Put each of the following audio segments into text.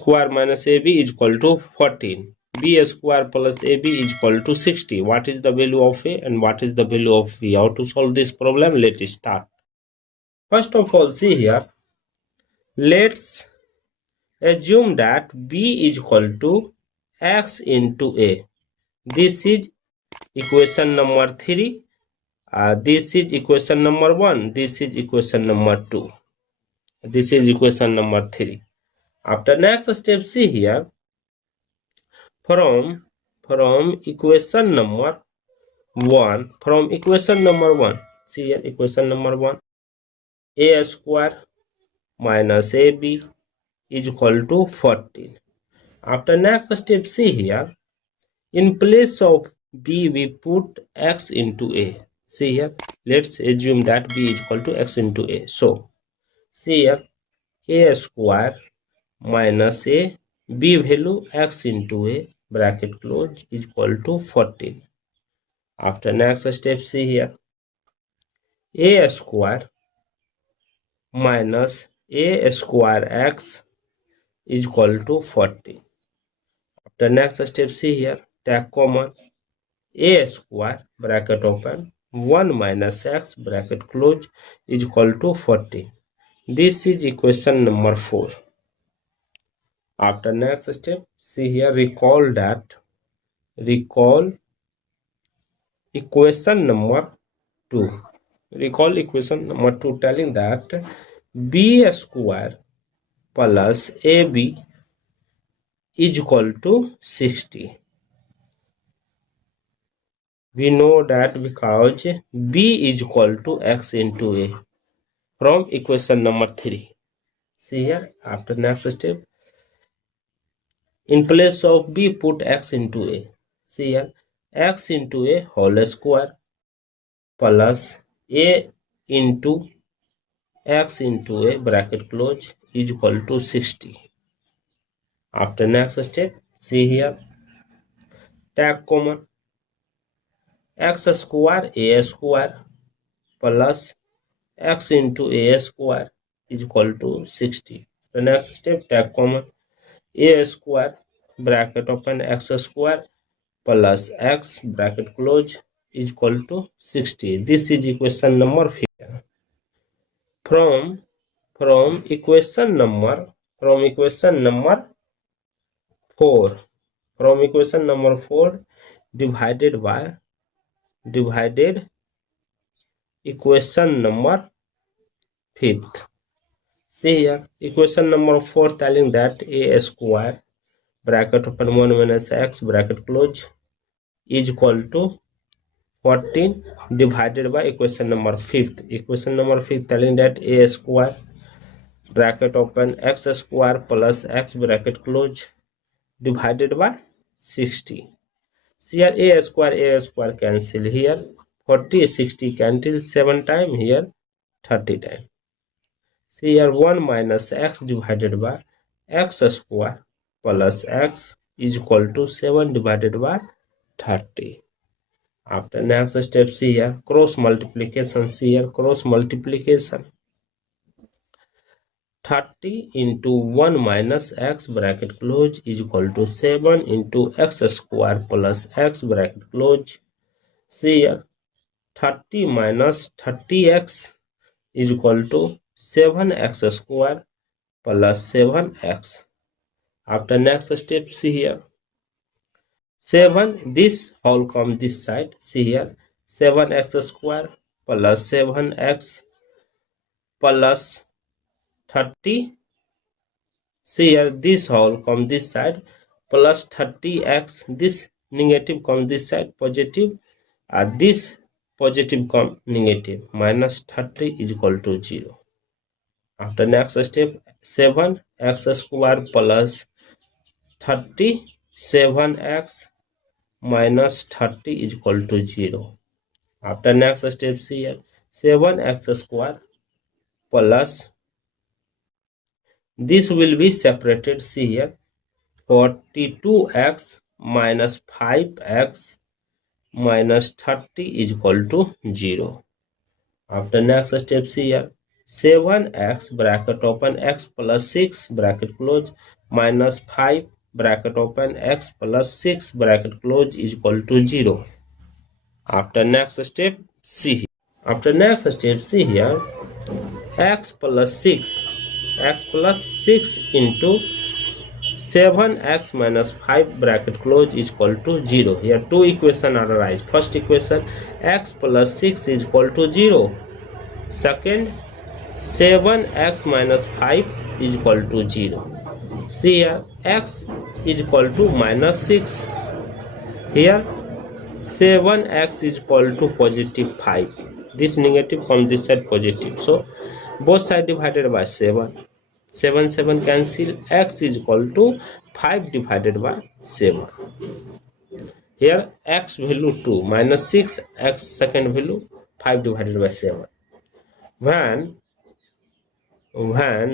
square minus AB is equal to 14. B square plus AB is equal to 60. What is the value of A and what is the value of B? How to solve this problem? Let's start. First of all, see here. Let's assume that B is equal to X into A. This is equation number 3. This is equation number 1. This is equation number 2. This is equation number 3. After next step, see here. From equation number 1, see here equation number 1, A square minus AB is equal to 14. After next step, see here, in place of B we put X into A. See here, let's assume that B is equal to X into A. So see here, A square minus A, B value X into A, bracket close, is equal to 14. After next step, see here, A square minus A square X is equal to 14. After next step, see here, take common, A square, bracket open, 1 minus X, bracket close, is equal to 14. This is equation number 4. After next step, see here, recall equation number 2. Recall equation number 2 telling that B square plus AB is equal to 60. We know that because B is equal to X into A from equation number 3. See here, after next step, in place of B put X into A. See here, X into A whole square plus A into X into A, bracket close, is equal to 60. After next step, see here, take common, X square A square plus X into A square is equal to 60. The next step, take common, A square, bracket open, X square plus X, bracket close, is equal to 60. This is equation number 5. From equation number 4, divided equation number 5th. See here, equation number 4 telling that A square, bracket open, 1 minus X, bracket close, is equal to 14 divided by equation number 5th. Equation number 5th telling that A square, bracket open, X square plus X, bracket close, divided by 60. See here, A square cancel here, 40, 60 cancel 7 times, here 30 times. See here, 1 minus X divided by X square plus X is equal to 7 divided by 30. After next step, see here, cross multiplication. See here, cross multiplication. 30 into 1 minus X, bracket close, is equal to 7 into X square plus X, bracket close. See here, 30 minus 30X is equal to 7X square plus 7X. After next step, see here, 7, this whole come this side. See here, 7X square plus 7X plus 30. See here, this whole come this side plus 30X. This negative come this side, positive, and this positive come negative, minus 30 is equal to 0. After next step, 7X square plus 37X minus 30 is equal to 0. After next step, see here, 7X square plus, this will be separated. See here, 42X minus 5X minus 30 is equal to 0. After next step, see here, 7X, bracket open, X plus 6, bracket close, minus 5 bracket open x plus 6 bracket close is equal to 0. After next step, see. After next step, see here, x plus 6 into 7x minus 5 bracket close is equal to 0. Here two equations are arise. First equation, x plus 6 is equal to 0. Second, 7x minus 5 is equal to 0. See here, x is equal to minus 6. Here 7x is equal to positive 5. This negative comes this side positive. So both sides divided by 7. 7 cancel. X is equal to 5 divided by 7. Here x value 2 minus 6, x second value 5 divided by 7. When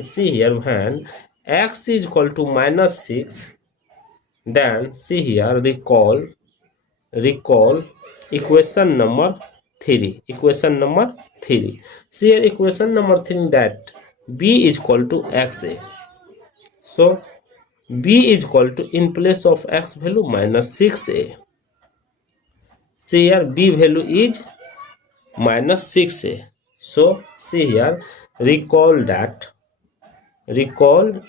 see here, when x is equal to minus 6, then see here, recall equation number 3. Equation number 3. See here, equation number 3, that b is equal to xa. So b is equal to, in place of x value, minus 6a. See here, b value is minus 6a. So see here, recall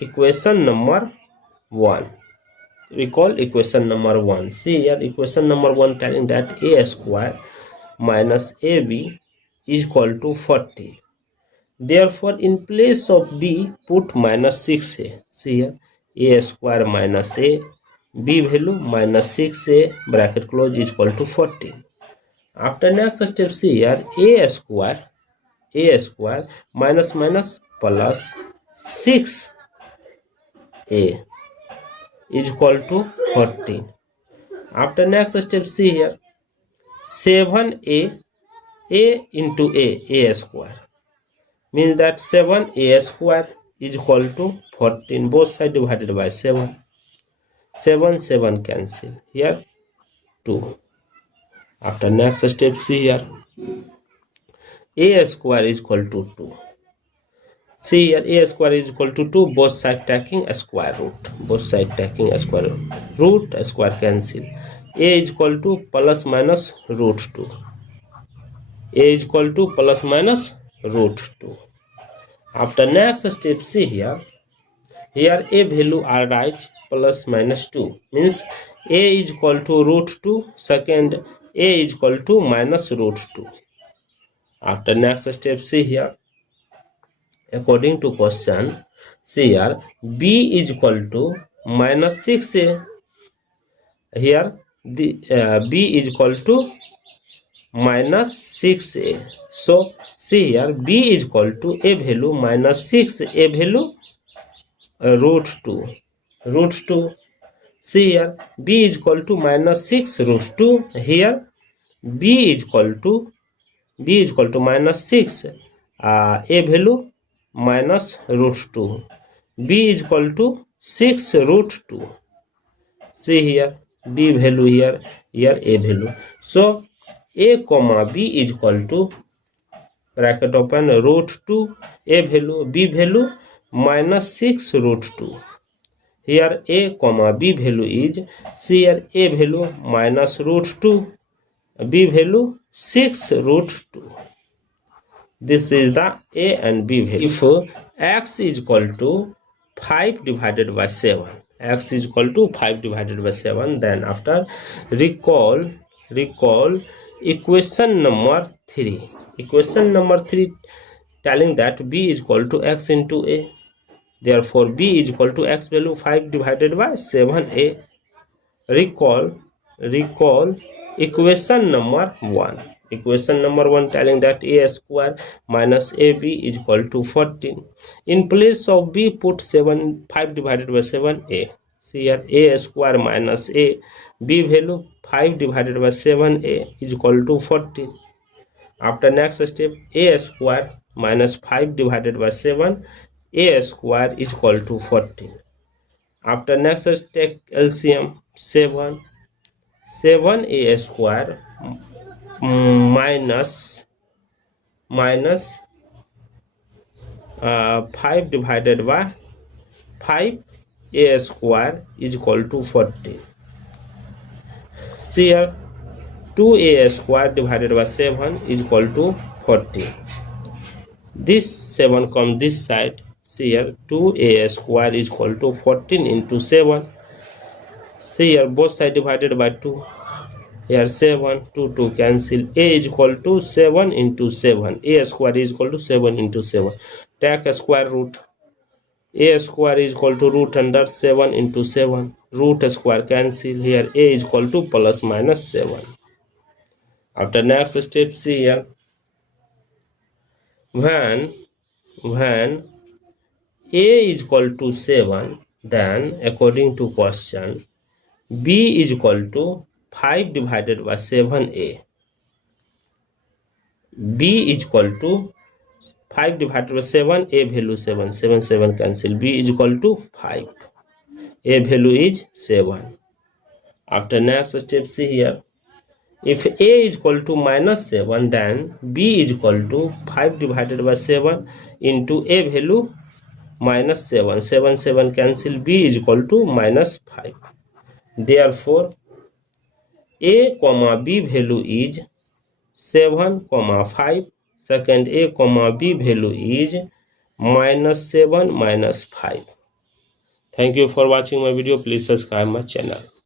equation number 1. Recall equation number 1. See here, equation number 1 telling that a square minus ab is equal to 40. Therefore, in place of b, put minus 6a. See here, a square minus a, b value minus 6a, bracket close, is equal to 14. After next step, see here, a square minus minus plus 6a is equal to 14. After next step, see here, 7a into a square, means that 7a square is equal to 14. Both sides divided by 7. 7 cancel. Here 2. After next step, see here, a square is equal to 2. See here, a square is equal to 2. Both sides taking a square root. Both sides taking a square root. A square cancel. A is equal to plus minus root 2. A is equal to plus minus root 2. After next step, see here, a value are right, plus minus 2, means a is equal to root 2. Second, a is equal to minus root 2. After next step, see here, according to question, see here, b is equal to minus 6a. Here the b is equal to minus 6a. So see here, b is equal to a value minus 6, a value root 2. See here, b is equal to minus 6 root 2. Here b is equal to minus 6, a value minus root 2. b is equal to 6 root 2. See here, b value, here a value. So a comma b is equal to, bracket open, root 2, a value, b value minus 6 root 2. Here a comma b value is, see here, a value minus root 2, b value 6 root 2. This is the a and b value. If x is equal to 5 divided by 7, x is equal to 5 divided by 7, then after recall equation number 3. Equation number 3 telling that b is equal to x into a. Therefore, b is equal to x value 5 divided by 7a. Recall equation number 1. Equation number 1 telling that a square minus ab is equal to 14. In place of b, put 5 divided by 7a. See here, a square minus a, b value 5 divided by 7a is equal to 14. After next step, a square minus 5 divided by 7, a square is equal to 14. After next take LCM, 7a square minus 5 divided by 5 a square is equal to 40. See here, 2a square divided by 7 is equal to 40. This 7 come this side. See here, 2a square is equal to 14 into 7. See here, both sides divided by 2. Here 7, 2 cancel. A is equal to 7 into 7. A square is equal to 7 into 7. Take a square root. A square is equal to root under 7 into 7. Root square cancel. Here a is equal to plus minus 7. After next step, see here. When a is equal to 7, then according to question, b is equal to 5 divided by 7a. b is equal to 5 divided by 7, a value 7, 7 cancel, b is equal to 5, a value is 7. After next step, see here, if a is equal to minus 7, then b is equal to 5 divided by 7 into a value minus 7, 7 cancel, b is equal to minus 5. Therefore, a comma b value is 7 comma 5. Second, a comma b value is minus 7 minus 5. Thank you for watching my video. Please subscribe my channel.